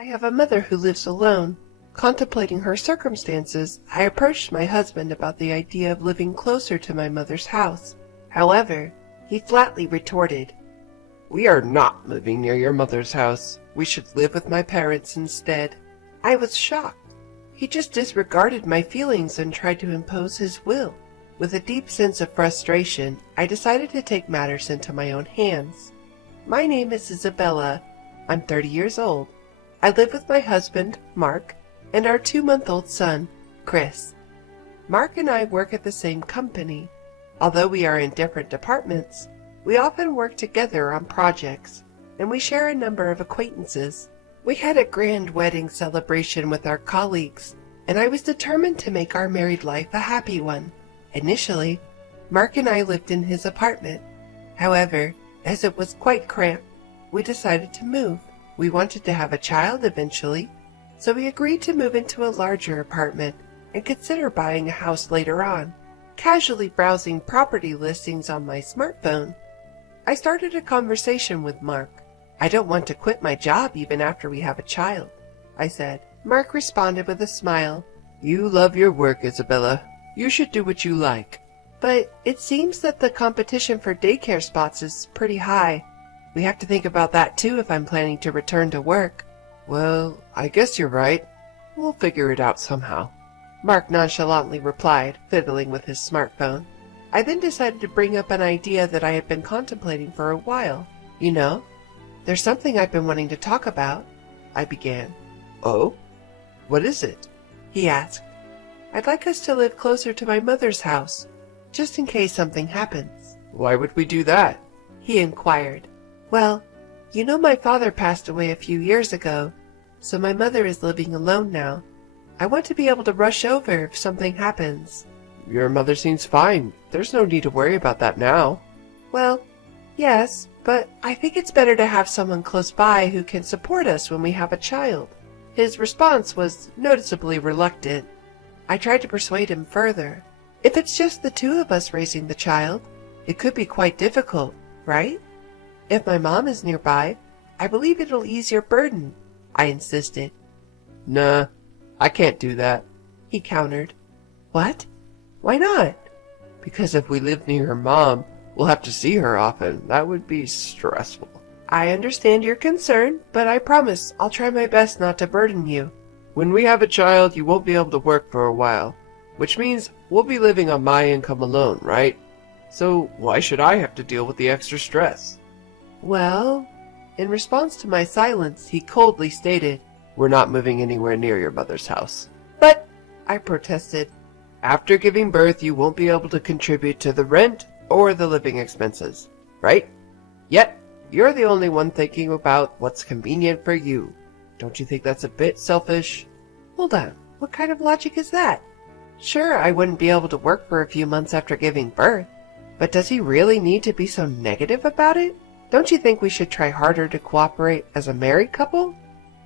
I have a mother who lives alone. Contemplating her circumstances, I approached my husband about the idea of living closer to my mother's house. However, he flatly retorted, "We are not moving near your mother's house. We should live with my parents instead." I was shocked. He just disregarded my feelings and tried to impose his will. With a deep sense of frustration, I decided to take matters into my own hands. My name is Isabella. I'm 30 years old. I live with my husband, Mark, and our 2-month-old son, Chris. Mark and I work at the same company. Although we are in different departments, we often work together on projects, and we share a number of acquaintances. We had a grand wedding celebration with our colleagues, and I was determined to make our married life a happy one. Initially, Mark and I lived in his apartment. However, as it was quite cramped, we decided to move. We wanted to have a child eventually, so we agreed to move into a larger apartment and consider buying a house later on. Casually browsing property listings on my smartphone, I started a conversation with Mark. "I don't want to quit my job even after we have a child," I said. Mark responded with a smile. "You love your work, Isabella. You should do what you like." "But it seems that the competition for daycare spots is pretty high. We have to think about that too if I'm planning to return to work." "Well, I guess you're right. We'll figure it out somehow," Mark nonchalantly replied, fiddling with his smartphone. I then decided to bring up an idea that I had been contemplating for a while. "You know, there's something I've been wanting to talk about," I began. "Oh? What is it?" he asked. "I'd like us to live closer to my mother's house, just in case something happens." "Why would we do that?" he inquired. "Well, you know my father passed away a few years ago, so my mother is living alone now. I want to be able to rush over if something happens." "Your mother seems fine. There's no need to worry about that now." "Well, yes, but I think it's better to have someone close by who can support us when we have a child." His response was noticeably reluctant. I tried to persuade him further. "If it's just the two of us raising the child, it could be quite difficult, right? If my mom is nearby, I believe it'll ease your burden," I insisted. "Nah, I can't do that," he countered. "What? Why not?" "Because if we live near her mom, we'll have to see her often. That would be stressful." "I understand your concern, but I promise I'll try my best not to burden you." "When we have a child, you won't be able to work for a while, which means we'll be living on my income alone, right? So why should I have to deal with the extra stress?" "Well," in response to my silence, he coldly stated, "We're not moving anywhere near your mother's house." "But," I protested. "After giving birth, you won't be able to contribute to the rent or the living expenses, right? Yet, you're the only one thinking about what's convenient for you. Don't you think that's a bit selfish?" "Hold on, what kind of logic is that? Sure, I wouldn't be able to work for a few months after giving birth, but does he really need to be so negative about it? Don't you think we should try harder to cooperate as a married couple?"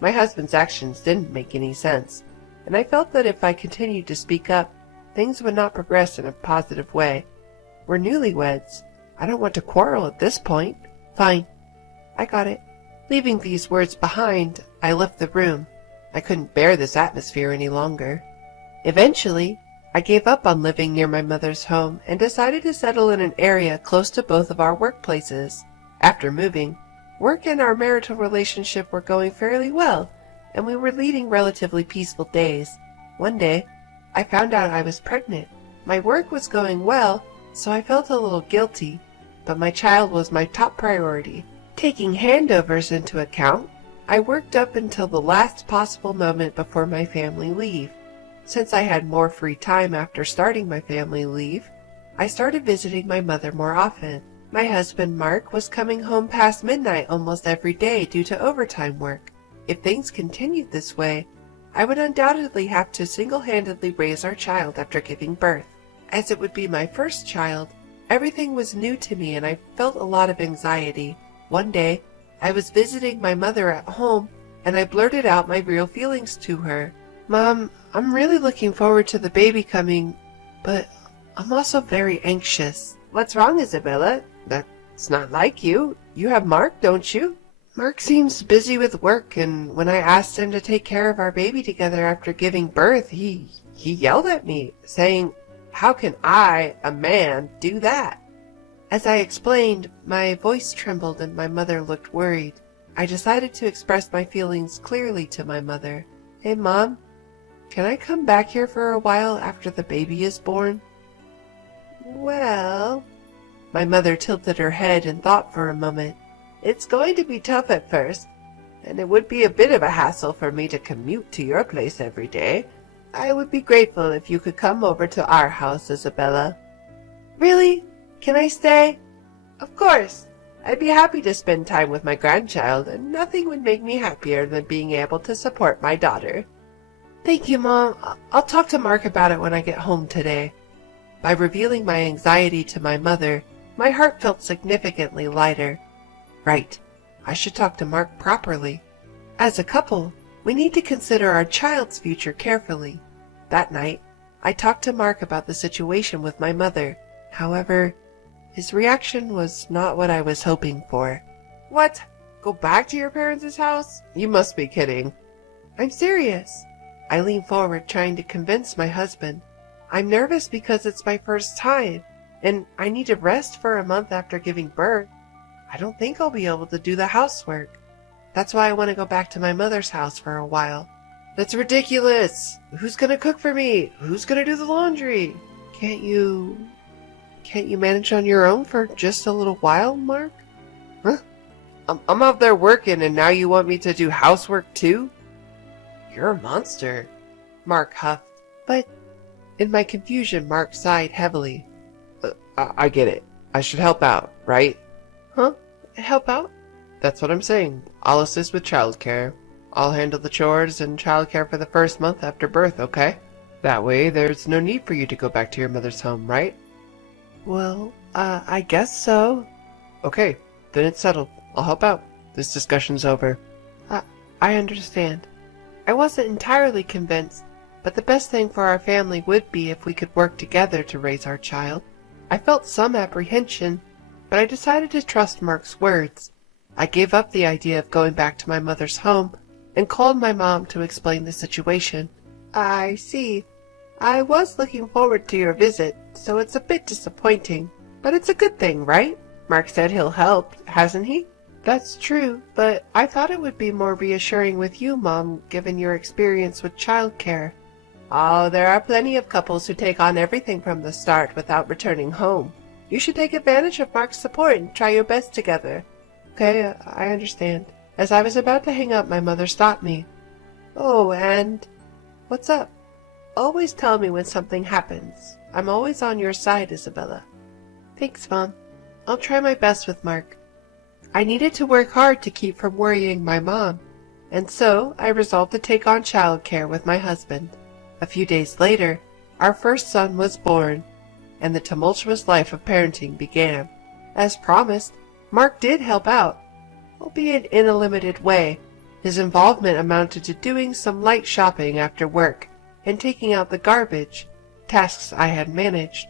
My husband's actions didn't make any sense, and I felt that if I continued to speak up, things would not progress in a positive way. We're newlyweds. I don't want to quarrel at this point. "Fine. I got it." Leaving these words behind, I left the room. I couldn't bear this atmosphere any longer. Eventually, I gave up on living near my mother's home and decided to settle in an area close to both of our workplaces. After moving, work and our marital relationship were going fairly well, and we were leading relatively peaceful days. One day, I found out I was pregnant. My work was going well, so I felt a little guilty, but my child was my top priority. Taking handovers into account, I worked up until the last possible moment before my family leave. Since I had more free time after starting my family leave, I started visiting my mother more often. My husband Mark was coming home past midnight almost every day due to overtime work. If things continued this way, I would undoubtedly have to single-handedly raise our child after giving birth. As it would be my first child, everything was new to me and I felt a lot of anxiety. One day, I was visiting my mother at home and I blurted out my real feelings to her. "Mom, I'm really looking forward to the baby coming, but I'm also very anxious." "What's wrong, Isabella? That's not like you. You have Mark, don't you?" Mark seems busy with work, and when I asked him to take care of our baby together after giving birth, he yelled at me, saying, "How can I, a man, do that?" As I explained, my voice trembled and my mother looked worried. I decided to express my feelings clearly to my mother. "Hey, Mom, can I come back here for a while after the baby is born?" "Well," my mother tilted her head and thought for a moment. "It's going to be tough at first, and it would be a bit of a hassle for me to commute to your place every day. I would be grateful if you could come over to our house, Isabella." "Really? Can I stay?" "Of course. I'd be happy to spend time with my grandchild, and nothing would make me happier than being able to support my daughter." "Thank you, Mom. I'll talk to Mark about it when I get home today." By revealing my anxiety to my mother, my heart felt significantly lighter. Right, I should talk to Mark properly. As a couple, we need to consider our child's future carefully. That night, I talked to Mark about the situation with my mother. However, his reaction was not what I was hoping for. What? Go back to your parents' house? You must be kidding. "I'm serious." I leaned forward, trying to convince my husband. "I'm nervous because it's my first time, and I need to rest for a month after giving birth. I don't think I'll be able to do the housework. That's why I want to go back to my mother's house for a while." "That's ridiculous. Who's gonna cook for me? Who's gonna do the laundry?" Can't you manage on your own for just a little while, Mark?" "Huh? I'm out there working, and now you want me to do housework too? You're a monster." Mark huffed. But in my confusion, Mark sighed heavily. I get it. I should help out, right?" "Huh? Help out?" "That's what I'm saying. I'll assist with childcare. I'll handle the chores and childcare for the first month after birth, okay? That way there's no need for you to go back to your mother's home, right?" "Well, I guess so." "Okay, then it's settled. I'll help out. This discussion's over." I understand. I wasn't entirely convinced, but the best thing for our family would be if we could work together to raise our child. I felt some apprehension, but I decided to trust Mark's words. I gave up the idea of going back to my mother's home and called my mom to explain the situation. "I see. I was looking forward to your visit, so it's a bit disappointing. But it's a good thing, right? Mark said he'll help, hasn't he?" "That's true, but I thought it would be more reassuring with you, Mom, given your experience with childcare." "Oh, there are plenty of couples who take on everything from the start without returning home. You should take advantage of Mark's support and try your best together." "Okay, I understand." As I was about to hang up, my mother stopped me. "Oh, and what's up?" "Always tell me when something happens. I'm always on your side, Isabella." "Thanks, Mom. I'll try my best with Mark." I needed to work hard to keep from worrying my mom, and so I resolved to take on childcare with my husband. A few days later, our first son was born, and the tumultuous life of parenting began. As promised, Mark did help out, albeit in a limited way. His involvement amounted to doing some light shopping after work and taking out the garbage, tasks I had managed.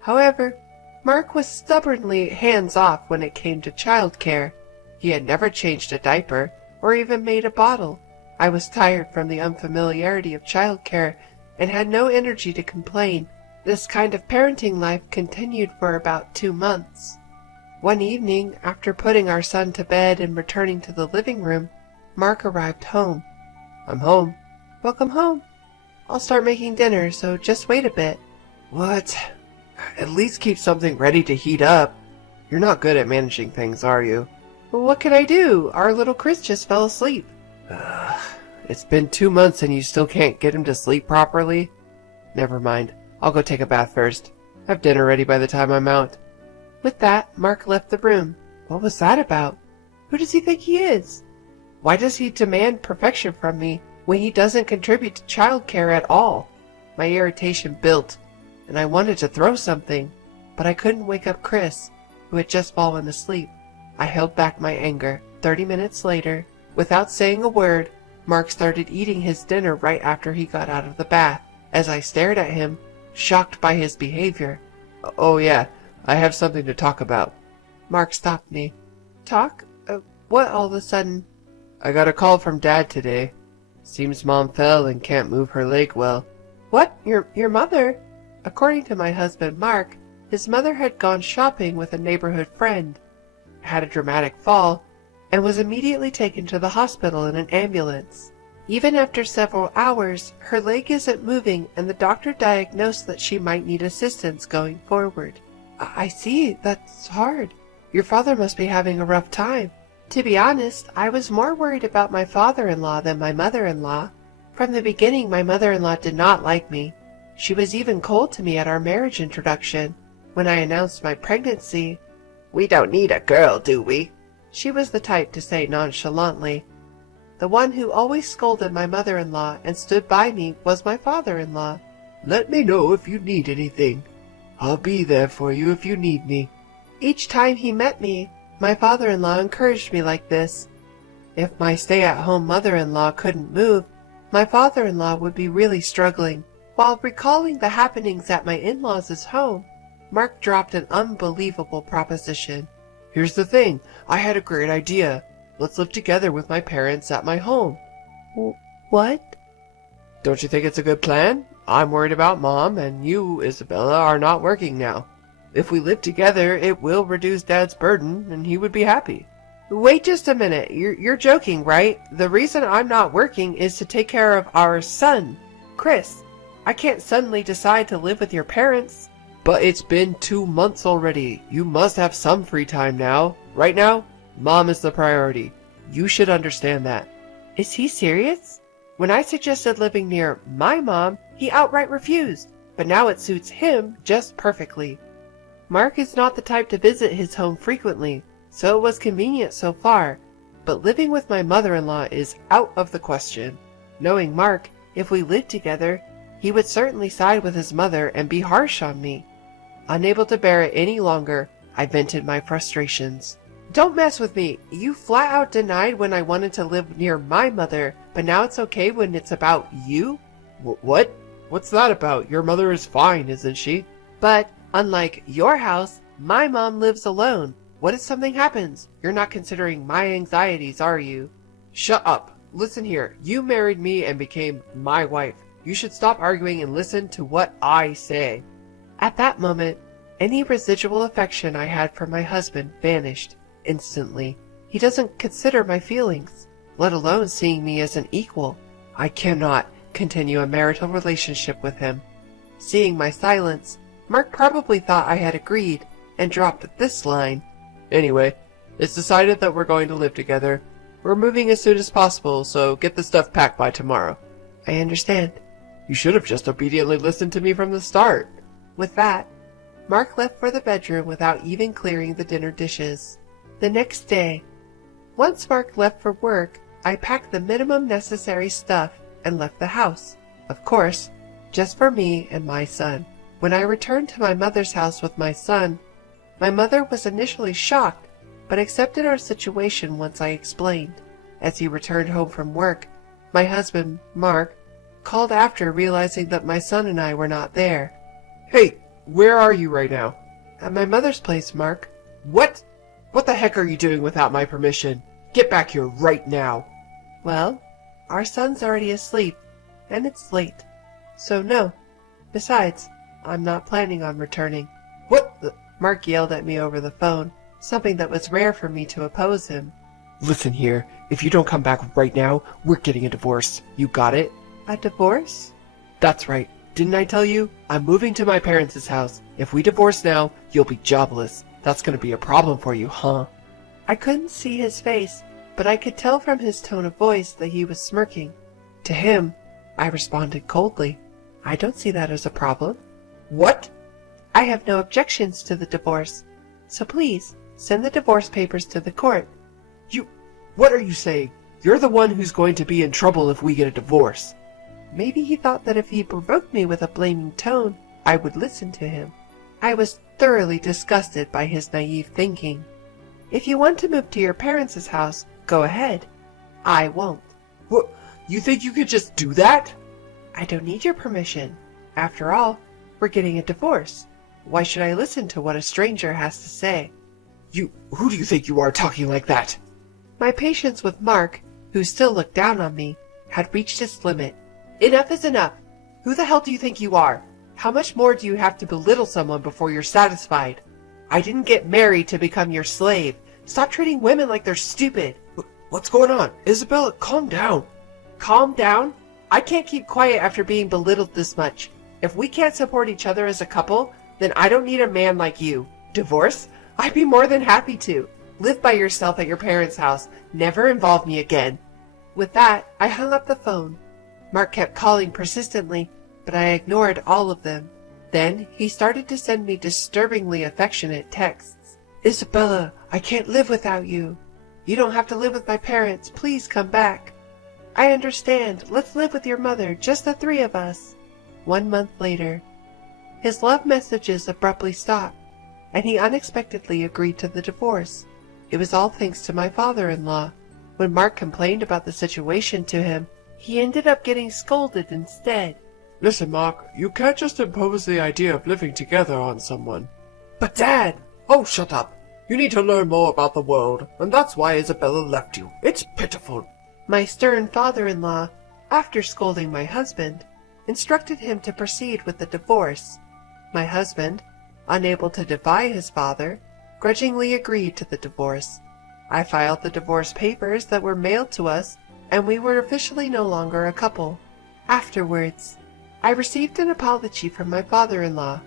However, Mark was stubbornly hands-off when it came to childcare. He had never changed a diaper or even made a bottle. I was tired from the unfamiliarity of childcare and had no energy to complain. This kind of parenting life continued for about 2 months. One evening, after putting our son to bed and returning to the living room, Mark arrived home. "I'm home." "Welcome home. I'll start making dinner, so just wait a bit." "What? At least keep something ready to heat up. You're not good at managing things, are you?" "Well, what can I do? Our little Chris just fell asleep." It's been 2 months and you still can't get him to sleep properly? Never mind. I'll go take a bath first. Have dinner ready by the time I'm out." With that, Mark left the room. What was that about? Who does he think he is? Why does he demand perfection from me when he doesn't contribute to childcare at all? My irritation built, and I wanted to throw something, but I couldn't wake up Chris, who had just fallen asleep. I held back my anger. 30 minutes later, without saying a word, Mark started eating his dinner right after he got out of the bath. As I stared at him, shocked by his behavior. "Oh yeah, I have something to talk about." Mark stopped me. "Talk? What all of a sudden? I got a call from Dad today. Seems Mom fell and can't move her leg well. What? Your mother? According to my husband Mark, his mother had gone shopping with a neighborhood friend, had a dramatic fall, and was immediately taken to the hospital in an ambulance. Even after several hours, her leg isn't moving and the doctor diagnosed that she might need assistance going forward. I see. That's hard. Your father must be having a rough time. To be honest, I was more worried about my father-in-law than my mother-in-law. From the beginning, my mother-in-law did not like me. She was even cold to me at our marriage introduction. When I announced my pregnancy, "We don't need a girl, do we?" she was the type to say nonchalantly. The one who always scolded my mother-in-law and stood by me was my father-in-law. "Let me know if you need anything. I'll be there for you if you need me." Each time he met me, my father-in-law encouraged me like this. If my stay-at-home mother-in-law couldn't move, my father-in-law would be really struggling. While recalling the happenings at my in-laws' home, Mark dropped an unbelievable proposition. "Here's the thing. I had a great idea. Let's live together with my parents at my home." What? "Don't you think it's a good plan? I'm worried about Mom, and you, Isabella, are not working now. If we live together, it will reduce Dad's burden, and he would be happy." Wait just a minute. You're joking, right? The reason I'm not working is to take care of our son, Chris. I can't suddenly decide to live with your parents. "But it's been 2 months already. You must have some free time now. Right now, Mom is the priority. You should understand that." Is he serious? When I suggested living near my mom, he outright refused, but now it suits him just perfectly. Mark is not the type to visit his home frequently, so it was convenient so far, but living with my mother-in-law is out of the question. Knowing Mark, if we lived together, he would certainly side with his mother and be harsh on me. Unable to bear it any longer, I vented my frustrations. Don't mess with me. You flat out denied when I wanted to live near my mother, but now it's okay when it's about you? What? What's that about? Your mother is fine, isn't she? But, unlike your house, my mom lives alone. What if something happens? You're not considering my anxieties, are you? Shut up. Listen here. You married me and became my wife. You should stop arguing and listen to what I say. At that moment, any residual affection I had for my husband vanished instantly. He doesn't consider my feelings, let alone seeing me as an equal. I cannot continue a marital relationship with him. Seeing my silence, Mark probably thought I had agreed and dropped this line. "Anyway, it's decided that we're going to live together. We're moving as soon as possible, so get the stuff packed by tomorrow." I understand. "You should have just obediently listened to me from the start." With that, Mark left for the bedroom without even clearing the dinner dishes. The next day, once Mark left for work, I packed the minimum necessary stuff and left the house. Of course, just for me and my son. When I returned to my mother's house with my son, my mother was initially shocked, but accepted our situation once I explained. As he returned home from work, my husband, Mark, called after realizing that my son and I were not there. "Hey, where are you right now?" At my mother's place, Mark. "What? What the heck are you doing without my permission? Get back here right now." Well, our son's already asleep, and it's late. So no. Besides, I'm not planning on returning. "What the—" Mark yelled at me over the phone, something that was rare for me to oppose him. "Listen here, if you don't come back right now, we're getting a divorce. You got it?" A divorce? "That's right. Didn't I tell you? I'm moving to my parents' house. If we divorce now, you'll be jobless. That's gonna be a problem for you, huh?" I couldn't see his face, but I could tell from his tone of voice that he was smirking. To him, I responded coldly. I don't see that as a problem. "What?" I have no objections to the divorce. So please, send the divorce papers to the court. What are you saying? You're the one who's going to be in trouble if we get a divorce. Maybe he thought that if he provoked me with a blaming tone, I would listen to him. I was thoroughly disgusted by his naive thinking. If you want to move to your parents' house, go ahead. I won't. What? You think you could just do that? I don't need your permission. After all, we're getting a divorce. Why should I listen to what a stranger has to say? Who do you think you are talking like that? My patience with Mark, who still looked down on me, had reached its limit. Enough is enough. Who the hell do you think you are? How much more do you have to belittle someone before you're satisfied? I didn't get married to become your slave. Stop treating women like they're stupid. What's going on? Isabella, calm down. Calm down? I can't keep quiet after being belittled this much. If we can't support each other as a couple, then I don't need a man like you. Divorce? I'd be more than happy to. Live by yourself at your parents' house. Never involve me again. With that, I hung up the phone. Mark kept calling persistently, but I ignored all of them. Then he started to send me disturbingly affectionate texts. Isabella, I can't live without you. You don't have to live with my parents. Please come back. I understand. Let's live with your mother, just the three of us. 1 month later, his love messages abruptly stopped, and he unexpectedly agreed to the divorce. It was all thanks to my father-in-law. When Mark complained about the situation to him, he ended up getting scolded instead. Listen, Mark, you can't just impose the idea of living together on someone. But Dad! Oh, shut up. You need to learn more about the world, and that's why Isabella left you. It's pitiful. My stern father-in-law, after scolding my husband, instructed him to proceed with the divorce. My husband, unable to defy his father, grudgingly agreed to the divorce. I filed the divorce papers that were mailed to us, and we were officially no longer a couple. Afterwards, I received an apology from my father-in-law.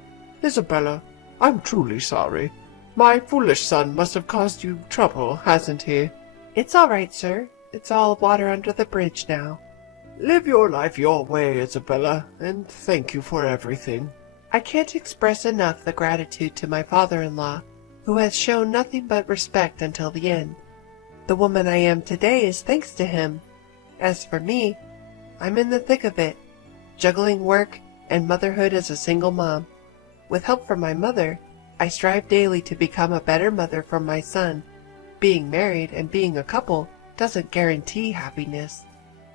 Isabella, I'm truly sorry. My foolish son must have caused you trouble, hasn't he? It's all right, sir. It's all water under the bridge now. Live your life your way, Isabella, and thank you for everything. I can't express enough the gratitude to my father-in-law, who has shown nothing but respect until the end. The woman I am today is thanks to him. As for me, I'm in the thick of it, juggling work and motherhood as a single mom. With help from my mother, I strive daily to become a better mother for my son. Being married and being a couple doesn't guarantee happiness.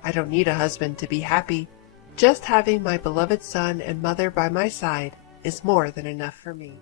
I don't need a husband to be happy. Just having my beloved son and mother by my side is more than enough for me.